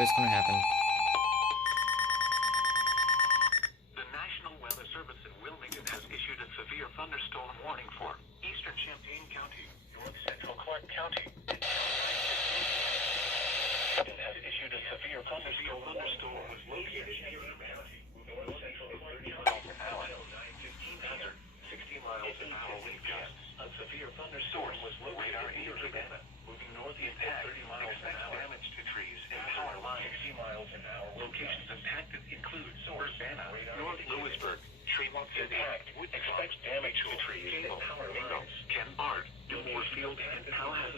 It's gonna happen. The National Weather Service in Wilmington has issued a severe thunderstorm warning for eastern Champaign County, north central Clark County. Has issued a severe thunderstorm was located near Urbana, north central 30 miles an hour, 60 miles an hour wind gusts. A severe thunderstorm was located near Urbana, moving northeast at 30 miles an hour. Damage to trees and power lines 60 miles an hour. Locations impacted include Urbana, North Lewisburg, Tremont Impact, expects damage to trees and power lines. Ken Bart, Newport Field, and Tallahassee.